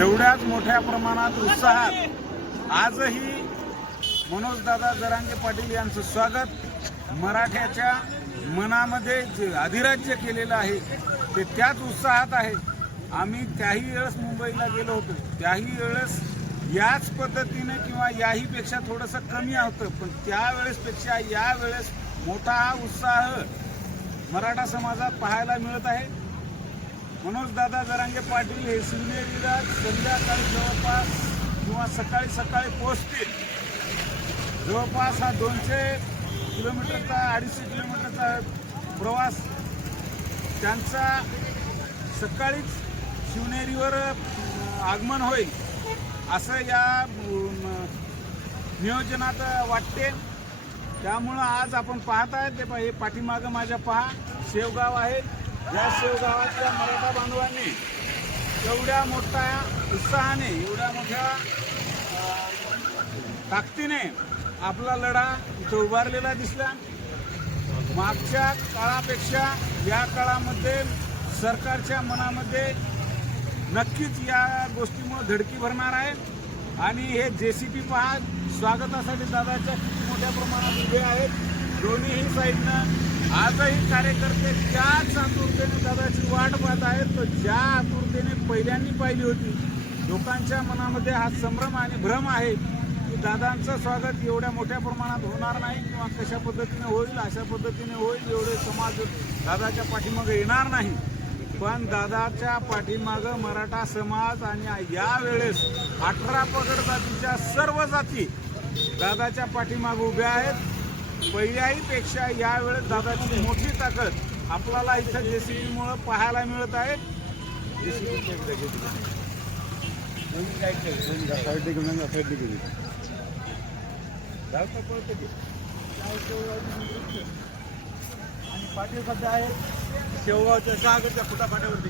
तेवढ्याच मोठ्या प्रमाणात उत्साहात आजही मनोजदादा जरांगे पाटील यांचं स्वागत मराठ्याच्या मनामध्ये जे अधिराज्य केलेलं आहे ते त्याच उत्साहात आहे। आम्ही त्याही वेळेस मुंबईला गेलो होतो, त्याही वेळेस याच पद्धतीने किंवा याहीपेक्षा थोडंसं कमी होतं, पण त्यावेळेसपेक्षा यावेळेस मोठा उत्साह मराठा समाजात पाहायला मिळत आहे। मनोजदादा जरांगे पाटील हे शिवनेरीला संध्याकाळी जवळपास किंवा सकाळी पोहोचतील। जवळपास हा 200 किलोमीटरचा 250 किलोमीटरचा प्रवास त्यांचा सकाळीच शिवनेरीवर आगमन होईल असं या नियोजनात वाटते। त्यामुळं आज आपण पाहत आहे ते हे पाठीमागं माझ्या पहा शेवगाव आहे। या शेवगावातल्या मराठा बांधवांनी एवढ्या मोठ्या उत्साहाने एवढ्या मोठ्या ताकदीने आपला लढा इथं उभारलेला दिसला। मागच्या काळापेक्षा या काळामध्ये सरकारच्या मनामध्ये नक्कीच या गोष्टीमुळे धडकी भरणार आहे आणि हे JCP पहा स्वागतासाठी दादाच्या किती मोठ्या प्रमाणात उभे आहेत। दोन्हीही साईडनं आजही कार्यकर्ते त्याच आतुरतेने दादाची वाट पाहत आहेत, तर ज्या आतुरतेने पहिल्यांनी पाहिली होती। लोकांच्या मनामध्ये हा संभ्रम आणि भ्रम आहे की दादांचं स्वागत एवढ्या मोठ्या प्रमाणात होणार नाही किंवा कशा पद्धतीने होईल, अशा पद्धतीने होईल, एवढे समाज दादाच्या पाठीमागे येणार नाही। पण दादाच्या पाठीमागं मराठा समाज आणि यावेळेस 18 पगड जातीच्या सर्व जाती दादाच्या पाठीमागे उभ्या आहेत। पहिल्याहीपेक्षा यावेळेस दादाची मोठी ताकद आपल्याला इथं JCPमुळे पाहायला मिळत आहे। आणि पाटील सध्या आहेत शेवगावच्या 6 फुटाफाट्यावरती।